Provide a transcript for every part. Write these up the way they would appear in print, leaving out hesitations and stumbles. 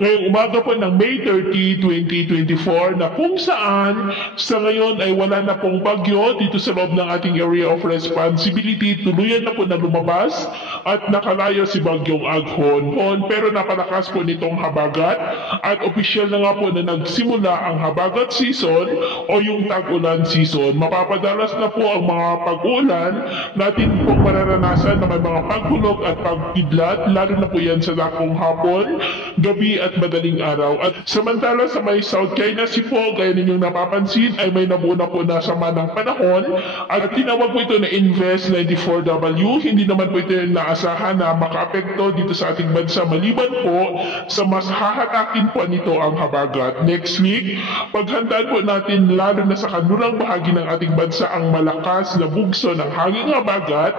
ngayong umaga po ng May 30, 2024 na kung saan sa ngayon ay wala na pong bagyo dito sa loob ng ating area of responsibility. Tuluyan na po na lumabas at nakalayo si Bagyong Aghon. Pero napalakas po nitong habagat at opisyal na nga po na nagsimula ang habagat season o yung tag-ulan season. Mapapadalas na po ang mga pag-ulan natin pong mararanasan na may mga paghulog at pagkidlat, lalo na po yan sa dakong hapon, gabi at madaling araw. At samantala sa may South China Sea po, gaya ninyong napapansin, ay may nabuna po na sama ng panahon at tinawag po ito na Invest 94W. Hindi naman po ito yung naasahan na makaapekto dito sa ating bansa maliban po sa mas hahatakin po nito ang habagat. Next week, paghandaan po natin lalo na sa kanurang bahagi ng ating bansa ang malakas na bugso ng hanging habagat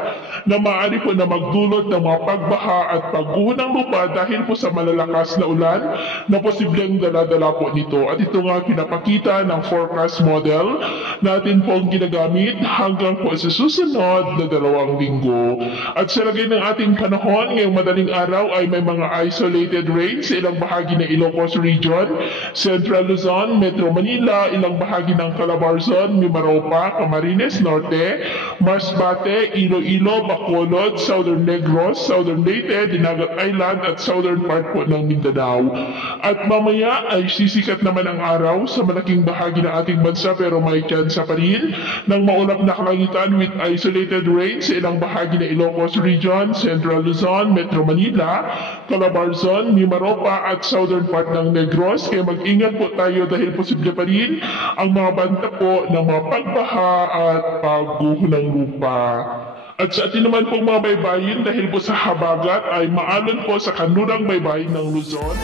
na maaari po na magdulot ng mga pagbaha at pagguho ng lupa dahil po sa malalakas na ulan na posibleng dala-dala po nito. At ito nga pinapakita ng forecast model natin pong ginagamit hanggang po sa susunod na 2 linggo. At sa lagay ng ating panahon ngayong madaling araw ay may mga isolated rain sa ilang bahagi ng Ilocos Region, Central Luzon, Metro Manila, ilang bahagi ng Calabarzon, Mimaropa, Camarines Norte, Masbate, Iloilo, Bacolod, Southern Negros, Southern Leyte, Dinagat Island at southern part po ng Mindanao. At mamaya ay sisikat naman ang araw sa malaking bahagi ng ating bansa pero may tsansa pa rin ng maulap na kalangitan with isolated rain sa ilang bahagi ng Ilocos Region, Central Luzon, Metro Manila, Calabarzon, Mimaropa at southern part ng Negros. Kaya mag-ingat po tayo dahil posible pa rin ang mga banta po ng mga pagbaha at pagguho ng lupa. At sa atin naman pong mga baybayin dahil po sa habagat ay maalon po sa kanlurang baybayin ng Luzon.